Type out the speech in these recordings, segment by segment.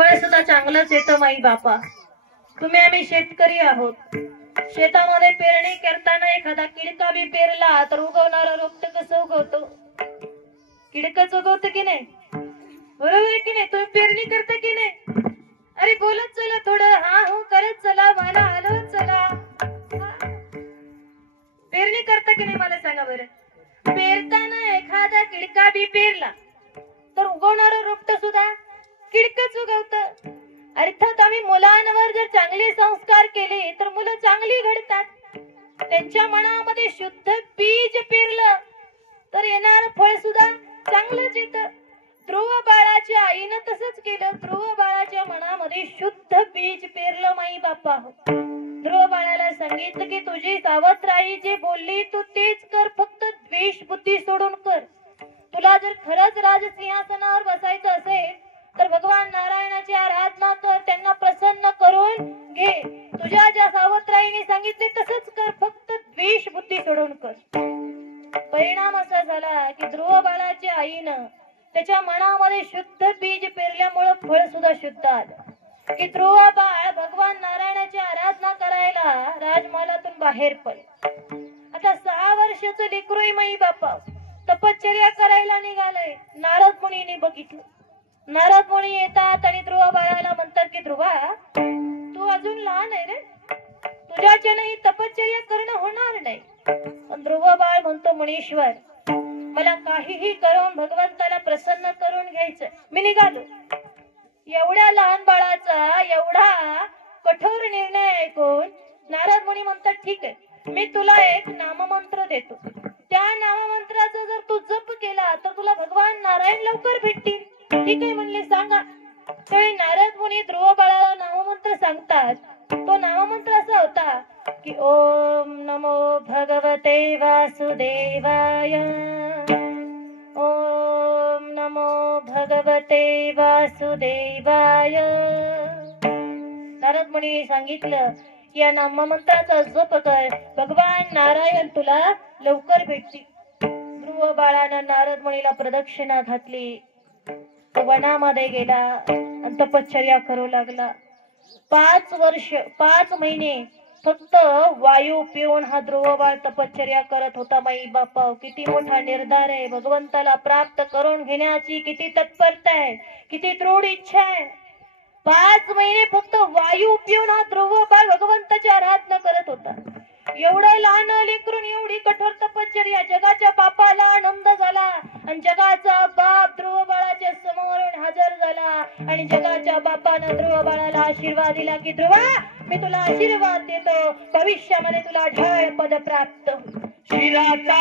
फळ सुद्धा चांगलंच येतं माई बापा. तुम्ही आम्ही शेतकरी आहोत. शेतामध्ये पेरणी करताना एखादा किडका बी पेरला तर उगवणारा रोपट कसं उगवतो? किडकच उगवतं की नाही? बरोबर आहे की नाही? तुम्ही पेरणी करता की नाही? अरे बोलत चला थोडं, हा हो करत चला, मला हलवत चला. पेरणी करता की नाही मला सांगा बरं. पेरताना एखादा किडका बी पेरला तर उगवणारं रोपट सुद्धा किडकच उगवतं. अर्थात आम्ही मुलांवर जर चांगले संस्कार केले तर मुलं चांगली घडतात. त्यांच्या मनामध्ये शुद्ध बीज पेरलं तर येणार फळ सुद्धा चांगलंच येतं. ध्रुव बाळाच्या आईनं तसंच केलं. ध्रुव बाळाच्या मनामध्ये शुद्ध बीज पेरलं माई बापा. ध्रुव बाळाला सांगितलं की तुझी सावत्राई जे बोलली तू तेच कर, फक्त द्वेष बुद्धी सोडून कर. तुला जर खरंच राजसिंहासनावर बसायचं असेल तर भगवान नारायणाची आराधना कर, त्यांना प्रसन्न करून घे. तुझ्या ज्या सावत्राईने सांगितले तसंच कर, फक्त द्वेष बुद्धी सोडून कर. परिणाम असा झाला की ध्रुव बाळाच्या आईनं त्याच्या मनामध्ये शुद्ध बीज पेरल्यामुळे फळ सुद्धा शुद्ध आलं. की ध्रुव बाळ भगवान नारायणाची आराधना करायला राजमहालातून बाहेर पडलं. आता 6 वर्षाचं लेकरू माई बापा तपश्चर्या करायला निघालंय. नारद मुनीने बघितलं. नारद मुनी येतात आणि ध्रुव बाळाला म्हणतात की ध्रुवा तू अजून लहान आहे रे, तुझ्याच्याने ही तपश्चर्या करणं होणार नाही. पण ध्रुव बाळ म्हणतो मुनीश्वर मला काहीही करून भगवंताला प्रसन्न करून घ्यायचं, मी निघालो. एवढ्या लहान बाळाचा एवढा कठोर निर्णय ऐकून नारद मुनी म्हणतात ठीक आहे, मी तुला एक नाममंत्र देतो. त्या नाममंत्राचा जर तू जप केला तर तुला भगवान नारायण लवकर भेटतील. ठीक आहे म्हणले, सांगा. तर नारद मुनी ध्रुव बाळाला नाममंत्र सांगतात. तो नाममंत्र असा होता की ओम नमो भगवते वासुदेवाय, ओम नमो भगवते वासुदेवाय. नारद मुनी सांगितलं या नाममंत्राचा जप कर, भगवान नारायण तुला लवकर भेटतील. ध्रुव बाळानं नारद मुनीला प्रदक्षिणा घातली. तो वनामध्ये गेला आणि तपश्चर्या करू लागला. 5 वर्ष 5 महिने फक्त वायू पिऊन हा ध्रुव बाळ तपश्चर्या करत होता माई बापा. किती मोठा निर्धार आहे, भगवंताला प्राप्त करून घेण्याची किती तत्परता आहे, किती दृढ इच्छा आहे. 5 महिने फक्त वायू पिऊन हा ध्रुव बाळ भगवंताची आराधना करत होता. एवढं लहान लेकरून एवढी कठोर तपश्चर्या, जगाच्या बापाला आनंद झाला आणि जगाचा बाप ध्रुव बाळाच्या समोर हजर झाला आणि जगाच्या बापानं ध्रुव बाळाला आशीर्वाद दिला की ध्रुवा मी तुला आशीर्वाद देतो, भविष्यामध्ये तुला ढळ पद प्राप्त. शिराचा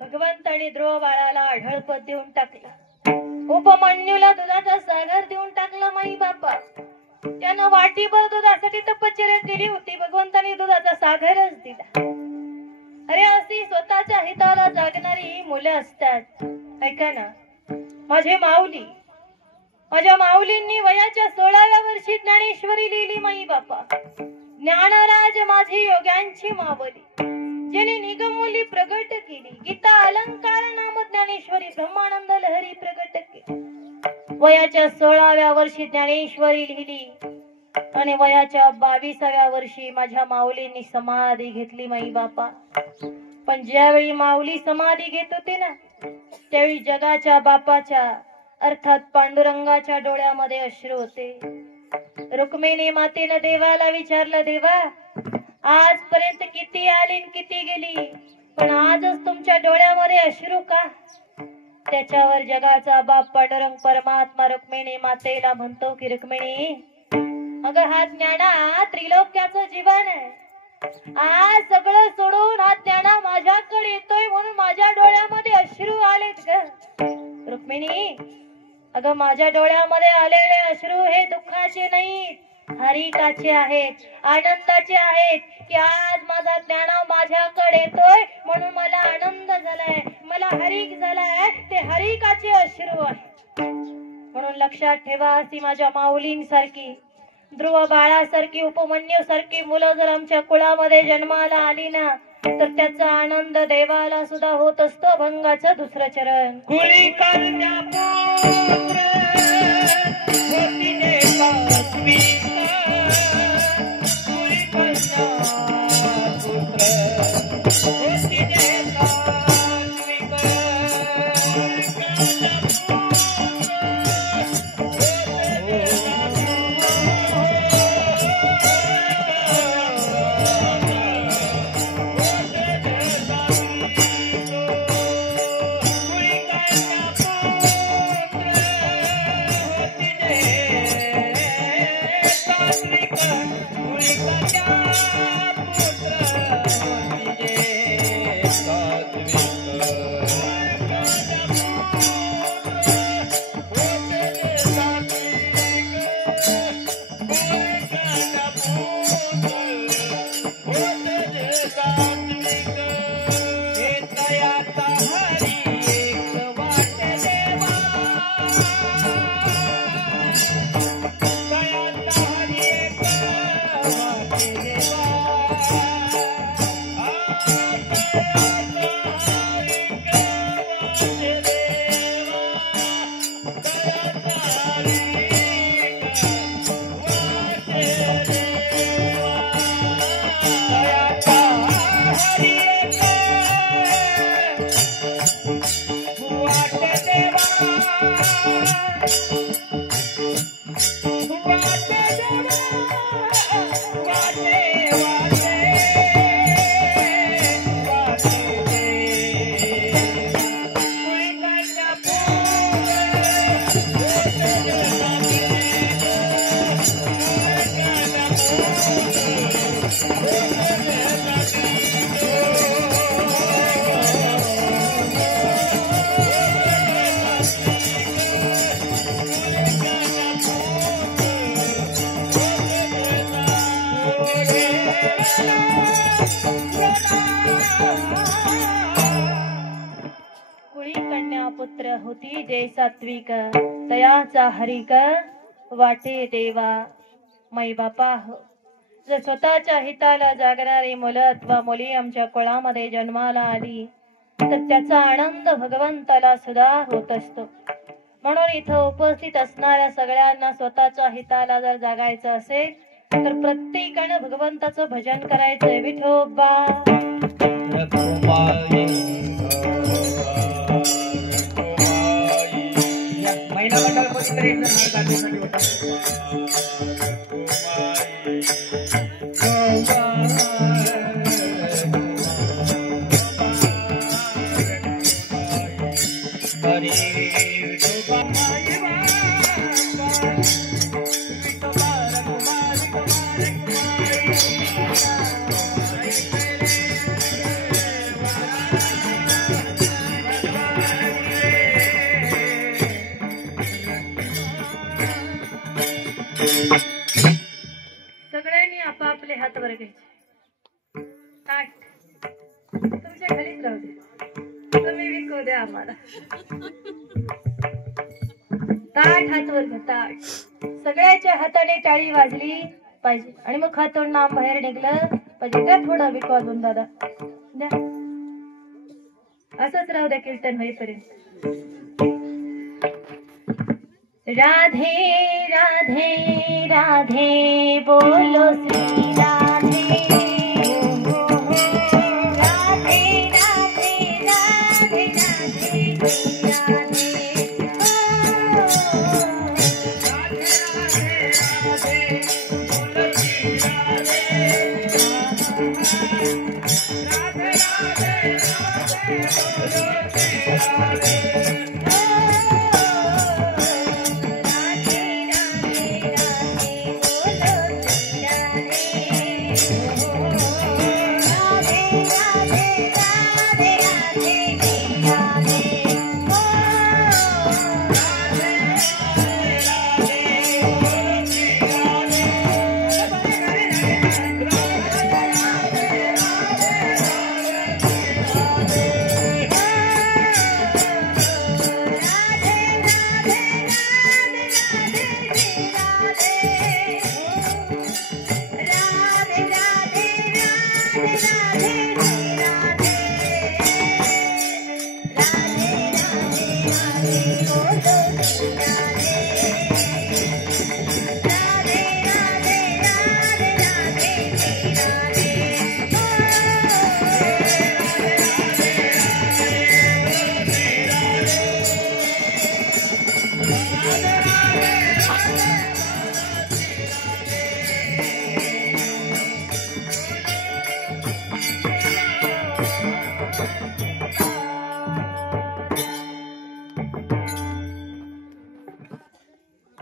भगवंताने ध्रुव बाळाला आढळपद देऊन टाकलं. उपमन्यूला दुधाचा सागर देऊन टाकला माई बापा. त्यानं वाटीभर दुधासाठी तपश्चर्या केली होती, भगवंताने दुधाचा सागरच दिला. अरे अशी स्वतःच्या हिताला जागणारी मुलं असतात. ऐका ना, माझे माऊली, माझ्या माऊलींनी वयाच्या 16व्या वर्षी ज्ञानेश्वरी लिहिली माई बापा. ज्ञानराज माझी योग्यांची मावली, जिने निगमूली प्रगट केली. गीता अलंकार नाम ज्ञानेश्वरी ब्रह्मानंद लहरी प्रगट केली. वयाच्या 16व्या वर्षी ज्ञानेश्वरी लिहिली आणि वयाच्या 22व्या वर्षी माझ्या माऊलींनी समाधी घेतली माई बापा. पण ज्यावेळी माऊली समाधी घेत होते ना त्यावेळी जगाच्या बापाच्या अर्थात पांडुरंगाच्या डोळ्यामध्ये अश्रू होते. रुक्मिणी मातेने देवाला विचारलं, देवा आजपर्यंत किती आली किती गेली, पण आजच तुमच्या डोळ्यामध्ये अश्रू का? त्याच्यावर जगाचा बाप पांडुरंग परमात्मा रुक्मिणी मातेला म्हणतो की रुक्मिणी, अगं हा ज्ञाना त्रिलोक्याचं जीवन आहे. आज सगळं सोडून हा ज्ञाना माझ्याकडे येतोय म्हणून माझ्या डोळ्यामध्ये अश्रू आलेत ग रुक्मिणी. अगं माझ्या डोळ्यामध्ये आलेले अश्रू हे दुःखाचे नाहीत, हरिकाचे आहेत, आनंदाचे आहेत. की आज माझा ज्ञाना माझ्याकडे येतोय म्हणून मला आनंद झालाय, मला हरिक झालाय. ते हरिकाचे अश्रू आहे. म्हणून लक्षात ठेवा, अशी माझ्या माऊलींसारखी, ध्रुव बाळासारखी, उपमन्यू सारखी मुलं जर आमच्या कुळामध्ये जन्माला आली ना, तर त्याचा आनंद देवाला सुद्धा होत असतो. भंगाचं दुसरं चरण. कुळी कन्या पुत्र होती देवा स्वीकार, कुळी कन्या पुत्र होती देवा पुत्र होती जय सात्विक, तयाचा हरिक वाटे देवा. मै बापा, जर स्वतःच्या हिताला जागणारी मुलं अथवा मुली आमच्या कुळामध्ये जन्माला आली तर त्याचा आनंद भगवंताला सुद्धा होत असतो. म्हणून इथं उपस्थित असणाऱ्या सगळ्यांना स्वतःच्या हिताला जर जागायचं असेल तर प्रत्येकानं भगवंताचं भजन करायचंय. विठोबा महिला मंडळ कोणीतरी सगळ्यांनी आपापले हात वर घ्यायचे. ताट तुमच्या खालीच राहू दे, तुम्ही विकू द्या आम्हाला. ताट हात वर घ्या. ताट सगळ्याच्या हाताने टाळी वाजली पाहिजे आणि मग हातून नाम बाहेर निघलं पाहिजे. द्या थोडं विक वाजून दादा, द्या. असंच राहू द्या कीर्तन होईपर्यंत. राधे राधे राधे बोलो श्री राधे. राधे राधे राधे राधे राधे. राधे राधे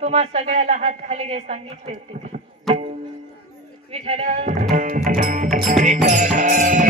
तुम्हा सगळ्याला हात खाली घे सांगितले होते विठ्ठला विठ्ठला